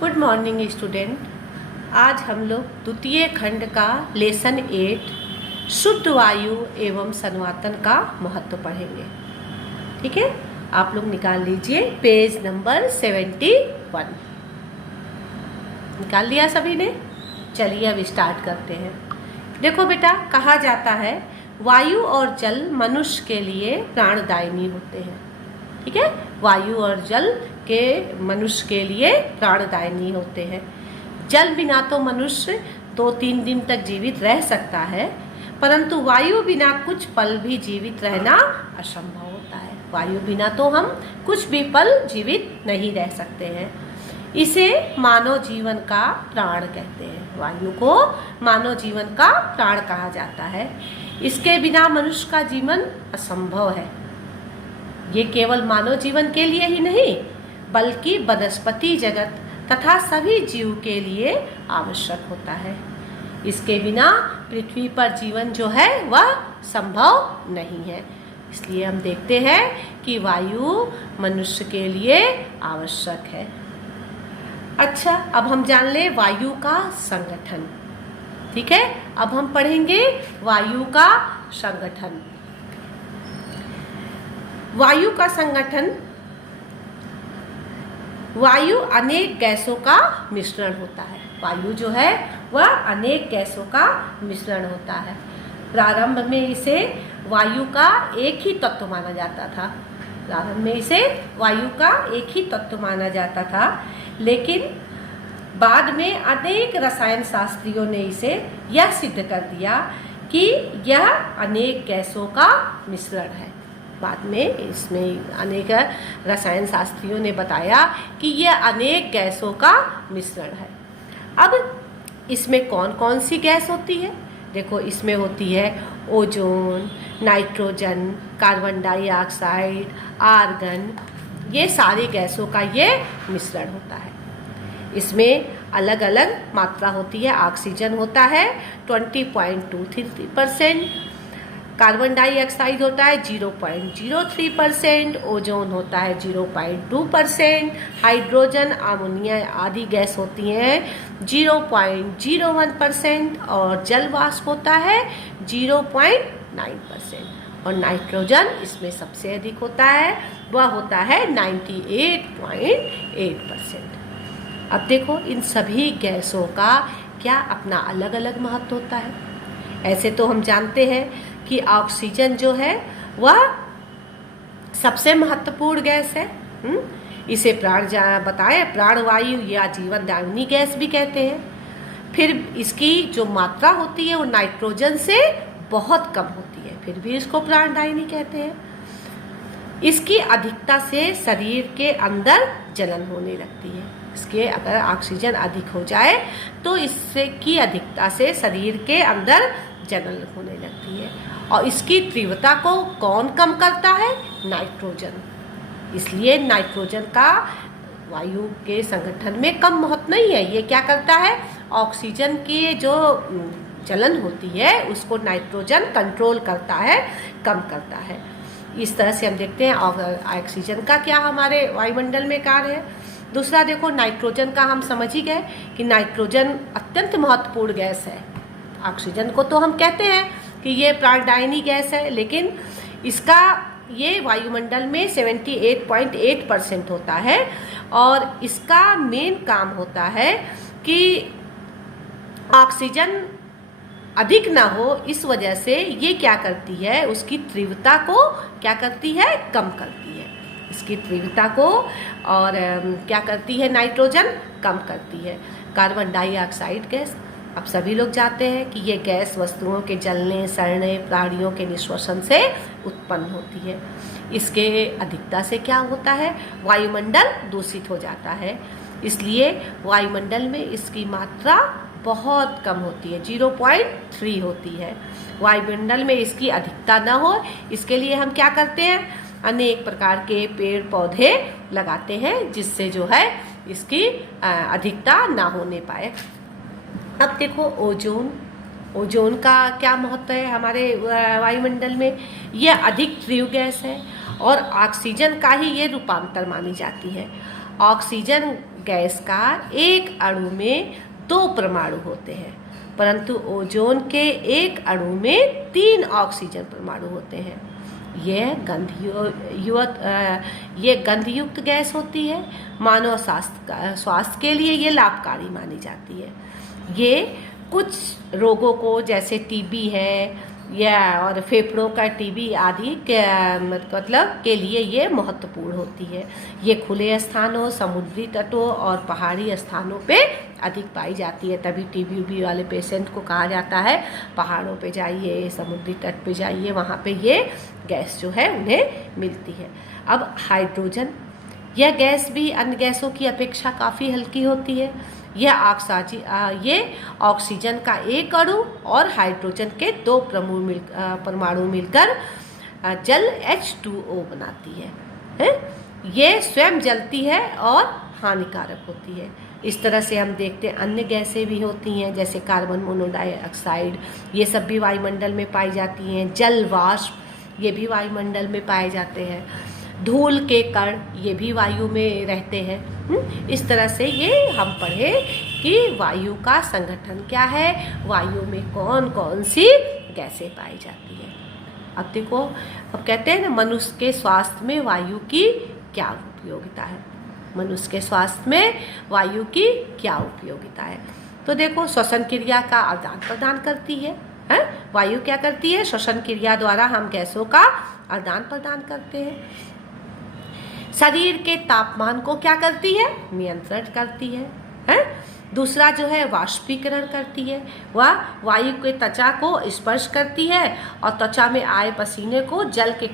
Good morning student. आज हम लोग द्वितीय खंड का लेसन 8 शुद्ध वायु एवं सनातन का महत्व पढ़ेंगे। ठीक है, आप लोग निकाल लीजिए पेज नंबर 71। निकाल लिया सभी ने? चलिए अब स्टार्ट करते हैं। देखो बेटा, कहा जाता है वायु और जल मनुष्य के लिए प्राणदायिनी होते हैं। ठीक है, वायु और जल के मनुष्य के लिए प्राणदायिनी होते हैं। जल बिना तो मनुष्य 2-3 दिन तक जीवित रह सकता है, परंतु वायु बिना कुछ पल भी जीवित रहना असंभव होता है। वायु बिना तो हम कुछ भी पल जीवित नहीं रह सकते हैं। इसे मानव जीवन का प्राण कहते हैं। वायु को मानव जीवन का प्राण कहा जाता है। इसके बिना मनुष्य का जीवन असंभव है। ये केवल मानव जीवन के लिए ही नहीं, बल्कि वनस्पति जगत तथा सभी जीव के लिए आवश्यक होता है। इसके बिना पृथ्वी पर जीवन जो है वह संभव नहीं है। इसलिए हम देखते हैं कि वायु मनुष्य के लिए आवश्यक है। अच्छा, अब हम जान ले वायु का संगठन। ठीक है, अब हम पढ़ेंगे वायु का संगठन। वायु का संगठन, वायु अनेक गैसों का मिश्रण होता है। वायु जो है वह अनेक गैसों का मिश्रण होता है। प्रारंभ में इसे वायु का एक ही तत्व माना जाता था। प्रारंभ में इसे वायु का एक ही तत्व माना जाता था, लेकिन बाद में अनेक रसायन शास्त्रियों ने इसे यह सिद्ध कर दिया कि यह अनेक गैसों का मिश्रण है। बाद में इसमें अनेक रसायन शास्त्रियों ने बताया कि यह अनेक गैसों का मिश्रण है। अब इसमें कौन कौन सी गैस होती है? देखो, इसमें होती है ozone, nitrogen, carbon dioxide, argon. ये सारी गैसों का ये मिश्रण होता है। इसमें अलग अलग मात्रा होती है। ऑक्सीजन होता है 20.23%, कार्बन डाइऑक्साइड होता है 0.03%, ओजोन होता है 0.2%, हाइड्रोजन, अमोनिया आदि गैस होती हैं 0.01% और जल वाष्प होता है 0.9%। और नाइट्रोजन इसमें सबसे अधिक होता है, वह होता है 98.8%। अब देखो, इन सभी गैसों का क्या अपना अलग अलग महत्व होता है। ऐसे तो हम जानते हैं कि ऑक्सीजन जो है वह सबसे महत्वपूर्ण गैस है। इसे प्राणवायु या जीवनदायिनी गैस भी कहते हैं। फिर इसकी जो मात्रा होती है वो नाइट्रोजन से बहुत कम होती है, फिर भी इसको प्राणदायिनी कहते हैं। इसकी अधिकता से शरीर के अंदर जलन होने लगती है। इसके अगर ऑक्सीजन अधिक हो जाए तो इससे की अधिकता से शरीर के अंदर जलन होने लगती है। और इसकी तीव्रता को कौन कम करता है? नाइट्रोजन। इसलिए नाइट्रोजन का वायु के संगठन में कम महत्व नहीं है। ये क्या करता है? ऑक्सीजन की जो जलन होती है उसको नाइट्रोजन कंट्रोल करता है, कम करता है। इस तरह से हम देखते हैं ऑक्सीजन का क्या हमारे वायुमंडल में कार्य है। दूसरा देखो, नाइट्रोजन का हम समझ ही गए कि नाइट्रोजन अत्यंत महत्वपूर्ण गैस है। ऑक्सीजन को तो हम कहते हैं कि ये प्राणदायिनी गैस है, लेकिन इसका ये वायुमंडल में 78.8% होता है। और इसका मेन काम होता है कि ऑक्सीजन अधिक ना हो, इस वजह से ये क्या करती है, उसकी तीव्रता को क्या करती है? कम करती है इसकी तीव्रता को। और क्या करती है? नाइट्रोजन कम करती है। कार्बन डाइऑक्साइड गैस, अब सभी लोग जानते हैं कि ये गैस वस्तुओं के जलने, सड़ने, प्राणियों के निश्वसन से उत्पन्न होती है। इसके अधिकता से क्या होता है? वायुमंडल दूषित हो जाता है। इसलिए वायुमंडल में इसकी मात्रा बहुत कम होती है, 0.3 होती है। वायुमंडल में इसकी अधिकता न हो, इसके लिए हम क्या करते हैं? अनेक प्रकार के पेड़ पौधे लगाते हैं, जिससे जो है इसकी अधिकता ना होने पाए। अब देखो, ओजोन का क्या महत्व है हमारे वायुमंडल में? यह अधिक तीव्र गैस है और ऑक्सीजन का ही ये रूपांतर मानी जाती है। ऑक्सीजन गैस का एक अणु में 2 परमाणु होते हैं, परंतु ओजोन के एक अणु में 3 ऑक्सीजन परमाणु होते हैं। यह गंधयुक्त गैस होती है। मानव स्वास्थ्य के लिए ये लाभकारी मानी जाती है। ये कुछ रोगों को, जैसे टीबी है या और फेफड़ों का टीबी आदि मतलब के लिए ये महत्वपूर्ण होती है। ये खुले स्थानों, समुद्री तटों और पहाड़ी स्थानों पे अधिक पाई जाती है। तभी टीबी वाले पेशेंट को कहा जाता है पहाड़ों पे जाइए, समुद्री तट पे जाइए, वहाँ पे ये गैस जो है उन्हें मिलती है। अब हाइड्रोजन, यह गैस भी अन्य गैसों की अपेक्षा काफ़ी हल्की होती है। ये ऑक्सीजन का एक अणु और हाइड्रोजन के 2 परमाणु मिलकर जल H2O बनाती है? ये स्वयं जलती है और हानिकारक होती है। इस तरह से हम देखते हैं अन्य गैसें भी होती हैं, जैसे कार्बन मोनोऑक्साइड, ये सब भी वायुमंडल में पाई जाती हैं। जल वाष्प, ये भी वायुमंडल में पाए जाते हैं। धूल के कण, ये भी वायु में रहते हैं। इस तरह से ये हम पढ़े कि वायु का संगठन क्या है, वायु में कौन कौन सी गैसें पाई जाती हैं। अब देखो, अब कहते हैं ना, मनुष्य के स्वास्थ्य में वायु की क्या उपयोगिता है। मनुष्य के स्वास्थ्य में वायु की क्या उपयोगिता है? तो देखो, श्वसन क्रिया का आदान प्रदान करती है। वायु क्या करती है? श्वसन क्रिया द्वारा हम गैसों का आदान प्रदान करते हैं। शरीर के तापमान को क्या करती है? नियंत्रण करती है? दूसरा जो है वाष्पीकरण करती है। वह वायु के त्वचा को स्पर्श करती है और त्वचा में आए पसीने को जल के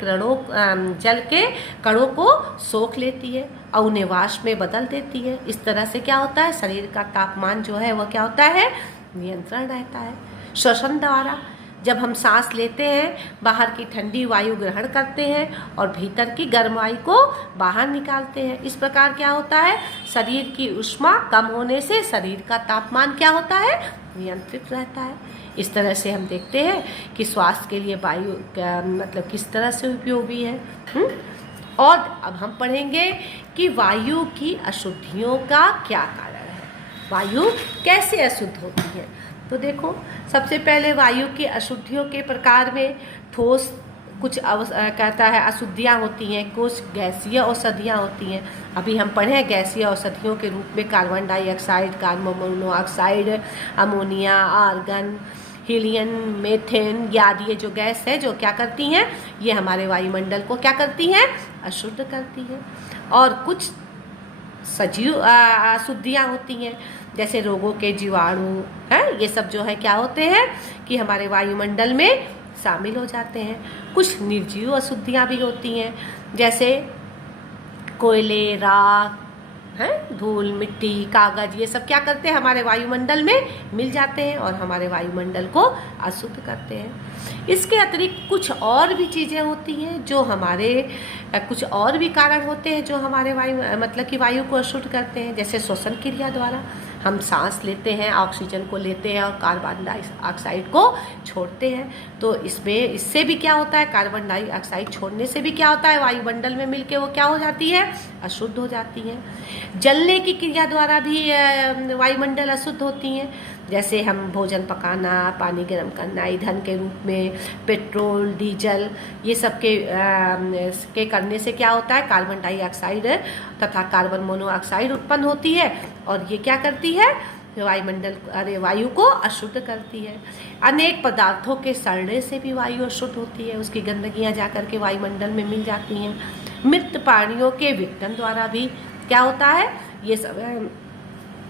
कणों को सोख लेती है और उन्हें वाष्प में बदल देती है। इस तरह से क्या होता है, शरीर का तापमान जो है वह क्या होता है? नियंत्रण रहता है। श्वसन द्वारा जब हम सांस लेते हैं, बाहर की ठंडी वायु ग्रहण करते हैं और भीतर की गर्म वायु को बाहर निकालते हैं। इस प्रकार क्या होता है, शरीर की ऊष्मा कम होने से शरीर का तापमान क्या होता है? नियंत्रित रहता है। इस तरह से हम देखते हैं कि स्वास्थ्य के लिए वायु मतलब किस तरह से उपयोगी है। और अब हम पढ़ेंगे कि वायु की अशुद्धियों का क्या कारण है, वायु कैसे अशुद्ध होती है। तो देखो, सबसे पहले वायु की अशुद्धियों के प्रकार में ठोस कुछ कहता है अशुद्धियाँ होती हैं, कुछ गैसीय औषधियाँ होती हैं। अभी हम पढ़े गैसीय औषधियों के रूप में carbon dioxide, carbon monoxide, ammonia, argon, helium, methane आदि ये जो गैस है जो क्या करती हैं, ये हमारे वायुमंडल को क्या करती हैं? अशुद्ध करती है। और कुछ सजीव अशुद्धियाँ होती हैं, जैसे रोगों के जीवाणु हैं, ये सब जो है क्या होते हैं कि हमारे वायुमंडल में शामिल हो जाते हैं। कुछ निर्जीव अशुद्धियाँ भी होती हैं, जैसे कोयले, राख, धूल, मिट्टी, कागज, ये सब क्या करते हैं, हमारे वायुमंडल में मिल जाते हैं और हमारे वायुमंडल को अशुद्ध करते हैं। इसके अतिरिक्त कुछ और भी चीज़ें होती हैं जो हमारे कुछ और भी कारण होते हैं जो हमारे वायु मतलब कि वायु को अशुद्ध करते हैं। जैसे श्वसन क्रिया द्वारा हम सांस लेते हैं, ऑक्सीजन को लेते हैं और कार्बन डाइऑक्साइड को छोड़ते हैं, तो इससे भी क्या होता है, कार्बन डाइऑक्साइड छोड़ने से भी क्या होता है, वायुमंडल में मिलके वो क्या हो जाती है, अशुद्ध हो जाती है। जलने की क्रिया द्वारा भी वायुमंडल अशुद्ध होती हैं, जैसे हम भोजन पकाना, पानी गर्म करना, ईंधन के रूप में पेट्रोल, डीजल, ये सब के करने से क्या होता है, कार्बन डाइऑक्साइड तथा कार्बन मोनोऑक्साइड उत्पन्न होती है और ये क्या करती है, वायु को अशुद्ध करती है। अनेक पदार्थों के सड़ने से भी वायु अशुद्ध होती है, उसकी गंदगियाँ जाकर के वायुमंडल में मिल जाती हैं। मृत प्राणियों के विघटन द्वारा भी क्या होता है, ये सब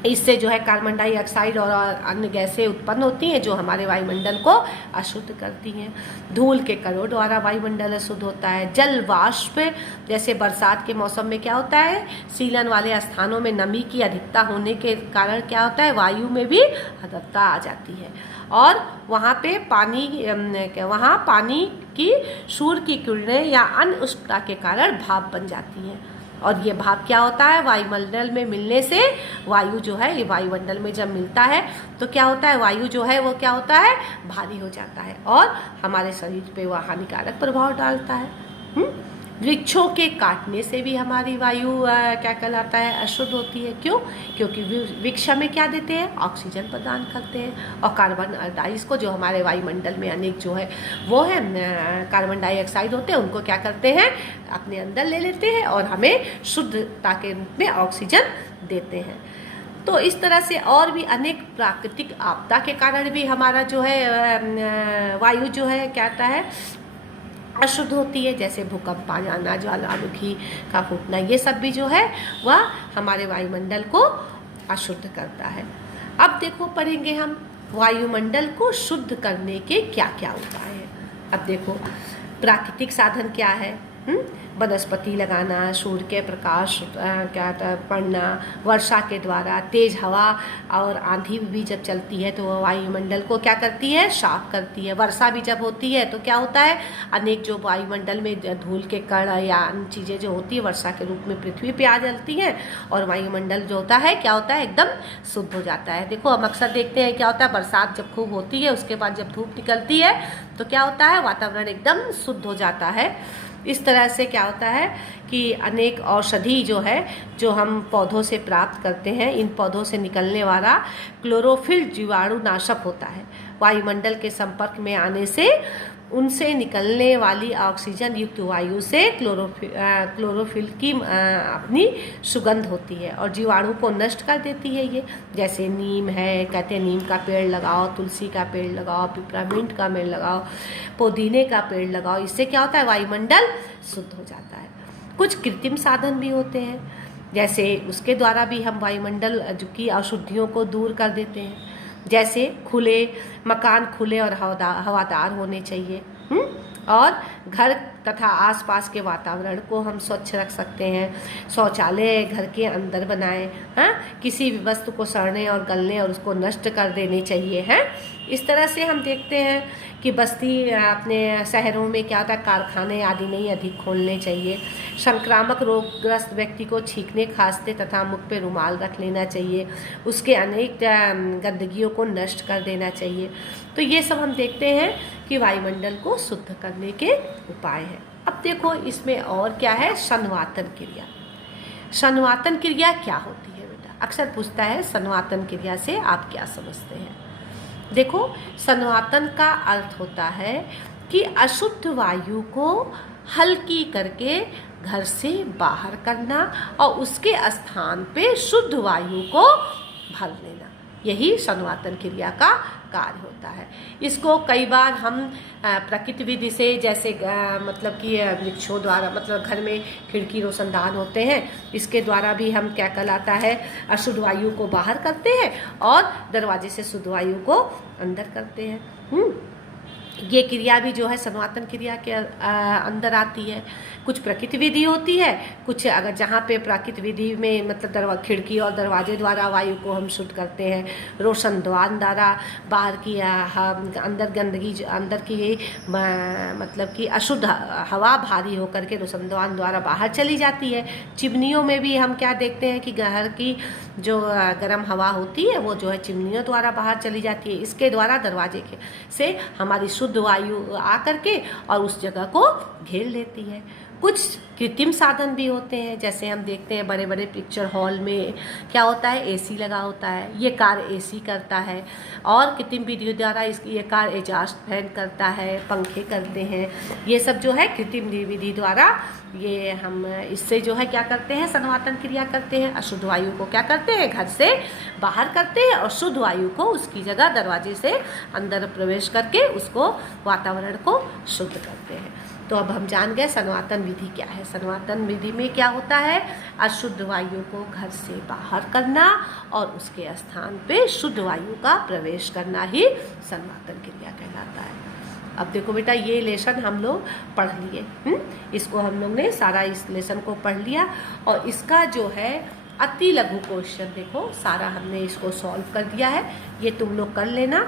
इससे जो है कार्बन डाइऑक्साइड और अन्य गैसें उत्पन्न होती हैं जो हमारे वायुमंडल को अशुद्ध करती हैं। धूल के कणों द्वारा वायुमंडल अशुद्ध होता है। जल वाष्प, जैसे बरसात के मौसम में क्या होता है, सीलन वाले स्थानों में नमी की अधिकता होने के कारण क्या होता है, वायु में भी आर्द्रता आ जाती है और वहाँ पानी की सूर्य की किरणें या अन्य उष्णता के कारण भाप बन जाती हैं और ये भाप क्या होता है, वायुमंडल में मिलने से वायु जो है, ये वायुमंडल में जब मिलता है तो क्या होता है, वायु जो है वो क्या होता है, भारी हो जाता है और हमारे शरीर पे वह हानिकारक प्रभाव डालता है। वृक्षों के काटने से भी हमारी वायु क्या कहलाता है, अशुद्ध होती है। क्यों? क्योंकि वृक्ष हमें क्या देते हैं, ऑक्सीजन प्रदान करते हैं, और कार्बन डाइऑक्साइड को जो हमारे वायुमंडल में अनेक जो है वो है कार्बन डाइऑक्साइड होते हैं, उनको क्या करते हैं, अपने अंदर ले लेते हैं और हमें शुद्धता के रूप में ऑक्सीजन देते हैं। तो इस तरह से और भी अनेक प्राकृतिक आपदा के कारण भी हमारा जो है वायु जो है क्या कहता है, अशुद्ध होती है। जैसे भूकंप आ जाना, ज्वालामुखी का फूटना, ये सब भी जो है वह हमारे वायुमंडल को अशुद्ध करता है। अब देखो पढ़ेंगे हम वायुमंडल को शुद्ध करने के क्या क्या उपाय हैं। अब देखो प्राकृतिक साधन क्या है, वनस्पति लगाना, सूर्य के प्रकाश क्या पड़ना, वर्षा के द्वारा, तेज हवा और आंधी भी जब चलती है तो वह वायुमंडल को क्या करती है, साफ करती है। वर्षा भी जब होती है तो क्या होता है, अनेक जो वायुमंडल में धूल के कण या अन्य चीज़ें जो होती है वर्षा के रूप में पृथ्वी पे आ जाती हैं और वायुमंडल जो होता है क्या होता है, एकदम शुद्ध हो जाता है। देखो हम अक्सर देखते हैं क्या होता है, बरसात जब खूब होती है उसके बाद जब धूप निकलती है तो क्या होता है, वातावरण एकदम शुद्ध हो जाता है। इस तरह से क्या होता है कि अनेक औषधि जो है जो हम पौधों से प्राप्त करते हैं, इन पौधों से निकलने वाला क्लोरोफिल जीवाणुनाशक होता है। वायुमंडल के संपर्क में आने से उनसे निकलने वाली ऑक्सीजन युक्त वायु से क्लोरोफिल की अपनी सुगंध होती है और जीवाणु को नष्ट कर देती है ये। जैसे नीम है, कहते हैं नीम का पेड़ लगाओ, तुलसी का पेड़ लगाओ, पिपरामिंट का पेड़ लगाओ, पुदीने का पेड़ लगाओ, इससे क्या होता है, वायुमंडल शुद्ध हो जाता है। कुछ कृत्रिम साधन भी होते हैं, जैसे उसके द्वारा भी हम वायुमंडल की अशुद्धियों को दूर कर देते हैं। जैसे खुले मकान, खुले और हवादार होने चाहिए, और घर तथा आसपास के वातावरण को हम स्वच्छ रख सकते हैं। शौचालय घर के अंदर बनाएं, किसी भी वस्तु को सड़ने और गलने और उसको नष्ट कर देने चाहिए, हैं। इस तरह से हम देखते हैं कि बस्ती अपने शहरों में क्या होता है, कारखाने आदि नहीं अधिक खोलने चाहिए। संक्रामक रोगग्रस्त व्यक्ति को छींकने, खांसते तथा मुख पे रुमाल रख लेना चाहिए। उसके अनेक गंदगियों को नष्ट कर देना चाहिए। तो ये सब हम देखते हैं कि वायुमंडल को शुद्ध करने के उपाय हैं। अब देखो इसमें और क्या है, संवातन क्रिया। संवातन क्रिया क्या होती है बेटा? अक्सर पूछता है संवातन क्रिया से आप क्या समझते हैं। देखो संवातन का अर्थ होता है कि अशुद्ध वायु को हल्की करके घर से बाहर करना और उसके स्थान पे शुद्ध वायु को भर लेना, यही संवातन क्रिया का कार्य होता है। इसको कई बार हम प्रकृति विधि से, जैसे मतलब कि वृक्षों द्वारा, मतलब घर में खिड़की रोशनदान होते हैं, इसके द्वारा भी हम क्या कहलाता है, अशुद्ध वायु को बाहर करते हैं और दरवाजे से शुद्ध वायु को अंदर करते हैं। ये क्रिया भी जो है संवातन क्रिया के अंदर आती है। कुछ प्रकृति विधि होती है, कुछ अगर जहाँ पे प्रकृति विधि में मतलब खिड़की और दरवाजे द्वारा वायु को हम शुद्ध करते हैं, रोशनदान द्वारा बाहर की अंदर गंदगी, अंदर की मतलब कि अशुद्ध हवा भारी होकर के रोशनदान द्वारा बाहर चली जाती है। चिमनियों में भी हम क्या देखते हैं कि घर की जो गर्म हवा होती है वो जो है चिमनियों द्वारा बाहर चली जाती है। इसके द्वारा दरवाजे से हमारी शुद्ध वायु आकर के और उस जगह को घेर लेती है। कुछ कृत्रिम साधन भी होते हैं, जैसे हम देखते हैं बड़े बड़े पिक्चर हॉल में क्या होता है, एसी लगा होता है, ये कार एसी करता है, और कृत्रिम विधि द्वारा ये कार एग्जॉस्ट फैन करता है, पंखे करते हैं। ये सब जो है कृत्रिम विधि द्वारा ये हम इससे जो है क्या करते हैं, संवातन क्रिया करते हैं। अशुद्ध वायु को क्या करते हैं, घर से बाहर करते हैं और शुद्ध वायु को उसकी जगह दरवाजे से अंदर प्रवेश करके उसको वातावरण को शुद्ध करते हैं। तो अब हम जान गए संवातन विधि क्या है। संवातन विधि में क्या होता है, अशुद्ध वायु को घर से बाहर करना और उसके स्थान पे शुद्ध वायु का प्रवेश करना ही संवातन क्रिया कहलाता है। अब देखो बेटा ये लेसन हम लोग पढ़ लिए, इसको हम लोग ने सारा इस लेसन को पढ़ लिया और इसका जो है अति लघु क्वेश्चन देखो सारा हमने इसको सॉल्व कर दिया है, ये तुम लोग कर लेना।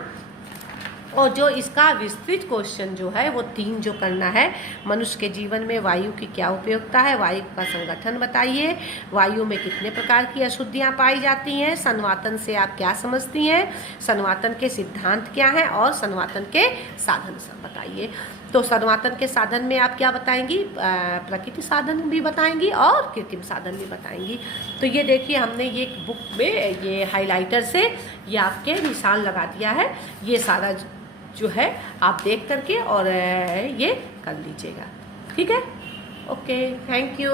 और जो इसका विस्तृत क्वेश्चन जो है वो 3 जो करना है, मनुष्य के जीवन में वायु की क्या उपयोगिता है, वायु का संगठन बताइए, वायु में कितने प्रकार की अशुद्धियाँ पाई जाती हैं, संवातन से आप क्या समझती हैं, संवातन के सिद्धांत क्या हैं और संवातन के साधन सब बताइए। तो सनातन के साधन में आप क्या बताएंगी, प्रकृति साधन भी बताएंगी और कृत्रिम साधन भी बताएंगी। तो ये देखिए हमने ये बुक में ये हाइलाइटर से ये आपके निशान लगा दिया है। ये सारा जो है आप देख करके और ये कर लीजिएगा, ठीक है। Okay, thank you.